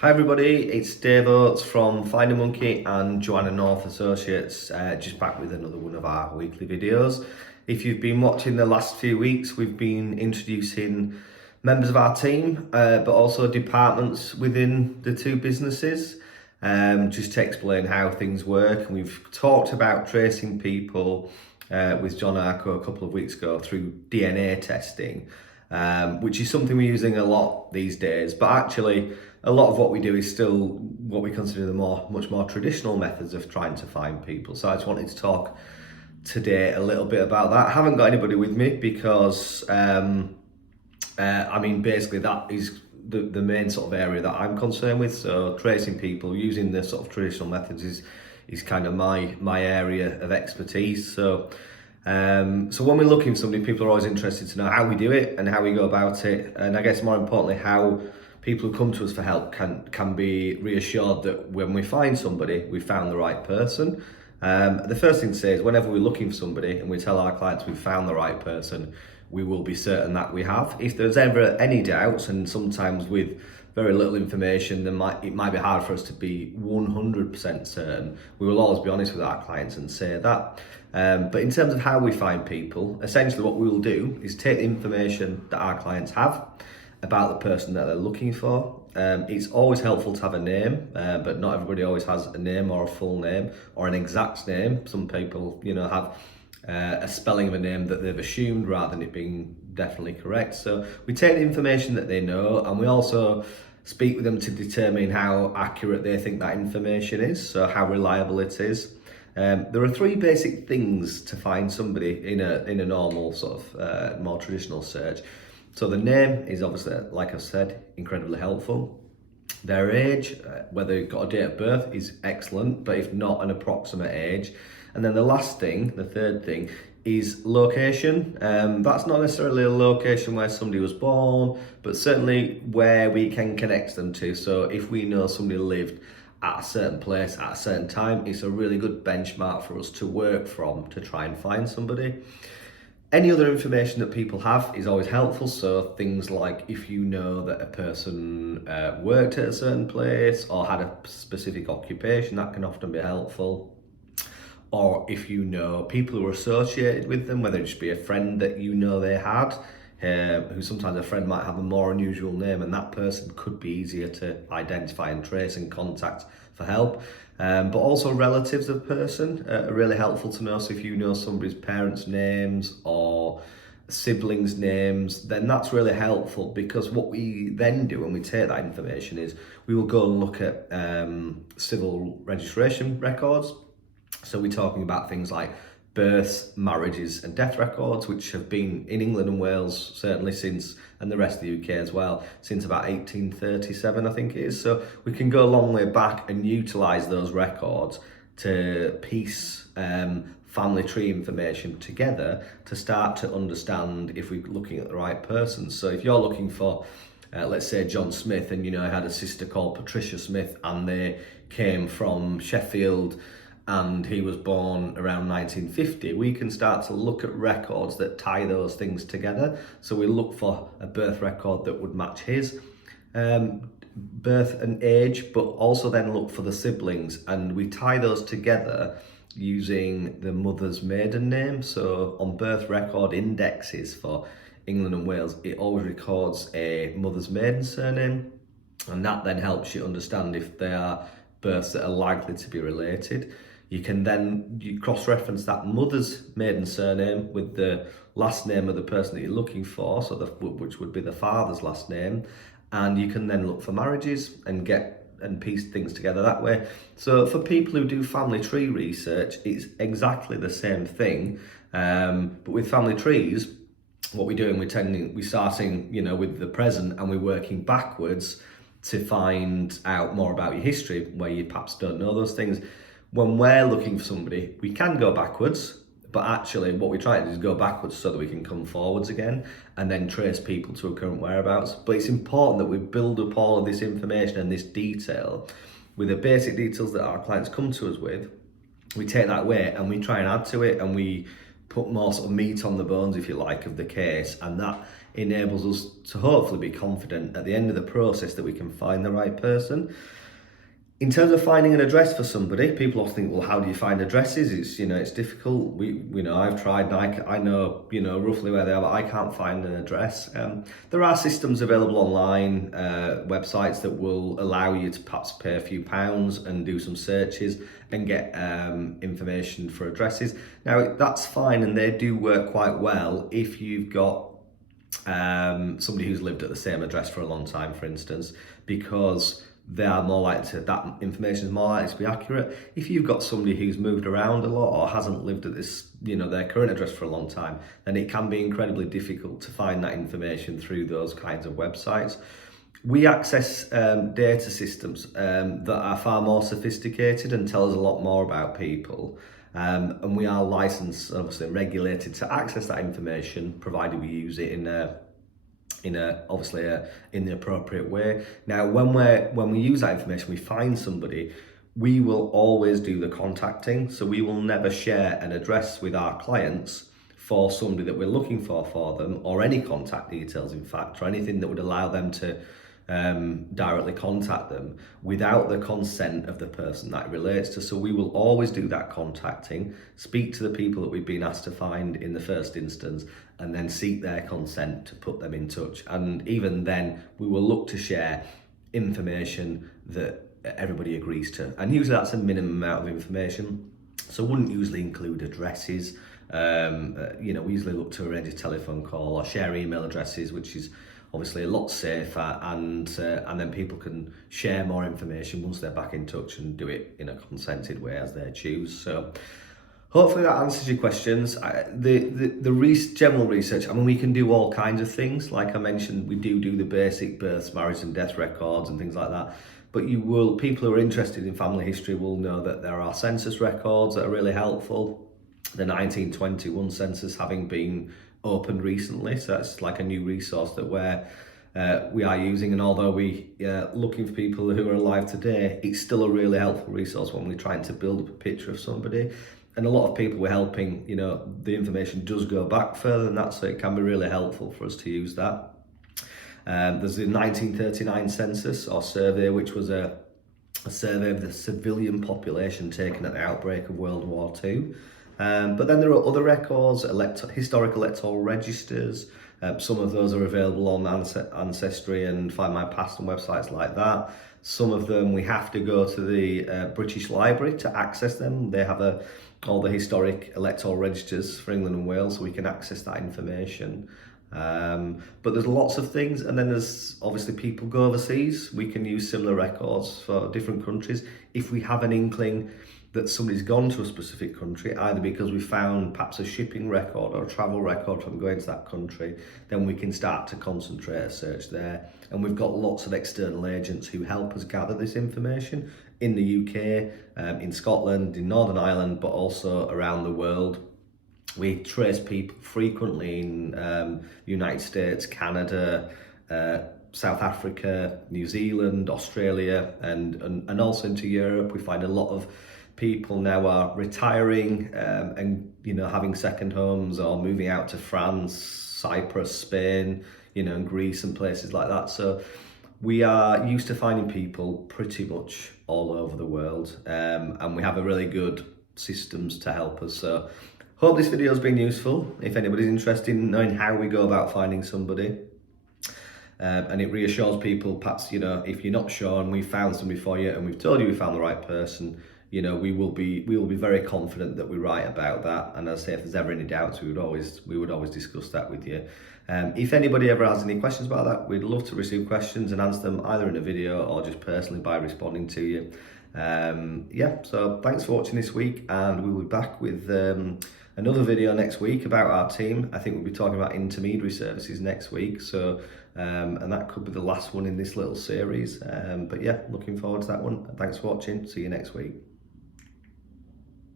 Hi everybody, it's Dave Oates from FinderMonkey and Joanna North Associates, just back with another one of our weekly videos. If you've been watching the last few weeks, we've been introducing members of our team, but also departments within the two businesses, just to explain how things work. And we've talked about tracing people with John Arco a couple of weeks ago through DNA testing, which is something we're using a lot these days, but actually a lot of what we do is still what we consider the much more traditional methods of trying to find people. So I just wanted to talk today a little bit about that. I haven't got anybody with me because basically that is the main sort of area that I'm concerned with. So tracing people using the sort of traditional methods is kind of my area of expertise. So when we're looking for somebody, people are always interested to know how we do it and how we go about it, and I guess more importantly how people who come to us for help can be reassured that when we find somebody, we found the right person. The first thing to say is whenever we're looking for somebody and we tell our clients we've found the right person, we will be certain that we have. If there's ever any doubts, and sometimes with very little information, it might be hard for us to be 100% certain, we will always be honest with our clients and say that. But in terms of how we find people, essentially what we will do is take the information that our clients have about the person that they're looking for. It's always helpful to have a name, but not everybody always has a name or a full name or an exact name. Some people, have a spelling of a name that they've assumed rather than it being definitely correct. So we take the information that they know, and we also speak with them to determine how accurate they think that information is, so how reliable it is. There are three basic things to find somebody in a normal sort of more traditional search. So the name is obviously, like I said, incredibly helpful. Their age, whether you've got a date of birth, is excellent, but if not, an approximate age. And then the last thing, the third thing, is location. That's not necessarily a location where somebody was born, but certainly where we can connect them to. So if we know somebody lived at a certain place at a certain time, it's a really good benchmark for us to work from to try and find somebody. Any other information that people have is always helpful. So things like if you know that a person worked at a certain place or had a specific occupation, that can often be helpful. Or if you know people who are associated with them, whether it should be a friend that you know they had, who sometimes a friend might have a more unusual name, and that person could be easier to identify and trace and contact for help. But also relatives of person are really helpful to know. So if you know somebody's parents' names or siblings' names, then that's really helpful, because what we then do when we take that information is we will go and look at civil registration records. So we're talking about things like births, marriages and death records, which have been in England and Wales certainly since, and the rest of the UK as well, since about 1837 I think it is. So we can go a long way back and utilise those records to piece family tree information together to start to understand if we're looking at the right person. So if you're looking for let's say John Smith, and I had a sister called Patricia Smith and they came from Sheffield and he was born around 1950, we can start to look at records that tie those things together. So we look for a birth record that would match his birth and age, but also then look for the siblings, and we tie those together using the mother's maiden name. So on birth record indexes for England and Wales, it always records a mother's maiden surname, and that then helps you understand if they are births that are likely to be related. You can then cross-reference that mother's maiden surname with the last name of the person that you're looking for, so which would be the father's last name, and you can then look for marriages and piece things together that way. So for people who do family tree research, it's exactly the same thing, but with family trees, what we're doing, we're starting, with the present, and we're working backwards to find out more about your history where you perhaps don't know those things. When we're looking for somebody, we can go backwards, but actually what we're trying to do is go backwards so that we can come forwards again and then trace people to a current whereabouts. But it's important that we build up all of this information and this detail with the basic details that our clients come to us with. We take that away and we try and add to it, and we put more sort of meat on the bones, if you like, of the case, and that enables us to hopefully be confident at the end of the process that we can find the right person. In terms of finding an address for somebody, people often think, well, how do you find addresses? It's difficult. I've tried, and I know, roughly where they are, but I can't find an address. There are systems available online, websites that will allow you to perhaps pay a few pounds and do some searches and get information for addresses. Now, that's fine, and they do work quite well if you've got somebody who's lived at the same address for a long time, for instance, because they are more likely to, that information is more likely to be accurate. If you've got somebody who's moved around a lot or hasn't lived at this, their current address for a long time, then it can be incredibly difficult to find that information through those kinds of websites. We access data systems that are far more sophisticated and tell us a lot more about people. And we are licensed, obviously regulated to access that information, provided we use it in the appropriate way. Now, when we use that information, we find somebody, we will always do the contacting. So we will never share an address with our clients for somebody that we're looking for them, or any contact details, in fact, or anything that would allow them to directly contact them without the consent of the person that it relates to. So we will always do that contacting, speak to the people that we've been asked to find in the first instance, and then seek their consent to put them in touch. And even then, we will look to share information that everybody agrees to. And usually that's a minimum amount of information. So wouldn't usually include addresses. We usually look to arrange a telephone call or share email addresses, which is obviously a lot safer, and then people can share more information once they're back in touch and do it in a consented way as they choose. So hopefully that answers your questions. General research, we can do all kinds of things. Like I mentioned, we do the basic births, marriage and death records and things like that. But people who are interested in family history will know that there are census records that are really helpful. The 1921 census having been opened recently, so that's like a new resource that we are using. And although we looking for people who are alive today, it's still a really helpful resource when we're trying to build up a picture of somebody. And a lot of people we're helping, the information does go back further than that, so it can be really helpful for us to use that. There's the 1939 census or survey, which was a survey of the civilian population taken at the outbreak of World War II. But then there are other records, historical electoral registers. Some of those are available on Ancestry and Find My Past and websites like that. Some of them we have to go to the British Library to access them. They have all the historic electoral registers for England and Wales, so we can access that information. But there's lots of things, and then there's obviously people go overseas. We can use similar records for different countries. If we have an inkling that somebody's gone to a specific country, either because we found perhaps a shipping record or a travel record from going to that country, then we can start to concentrate a search there. And we've got lots of external agents who help us gather this information in the UK, in Scotland, in Northern Ireland, but also around the world. We trace people frequently in the United States, Canada, South Africa, New Zealand, Australia, and also into Europe. We find a lot of people now are retiring and having second homes or moving out to France, Cyprus, Spain, and Greece and places like that. So we are used to finding people pretty much all over the world, and we have a really good systems to help us. So hope this video has been useful. If anybody's interested in knowing how we go about finding somebody, and it reassures people, perhaps, if you're not sure and we found somebody for you and we've told you we found the right person, we will be very confident that we're right about that. And as I say, if there's ever any doubts, we would always discuss that with you. If anybody ever has any questions about that, we'd love to receive questions and answer them either in a video or just personally by responding to you. So thanks for watching this week, and we'll be back with another video next week about our team. I think we'll be talking about intermediary services next week, so and that could be the last one in this little series. But yeah, looking forward to that one. Thanks for watching. See you next week.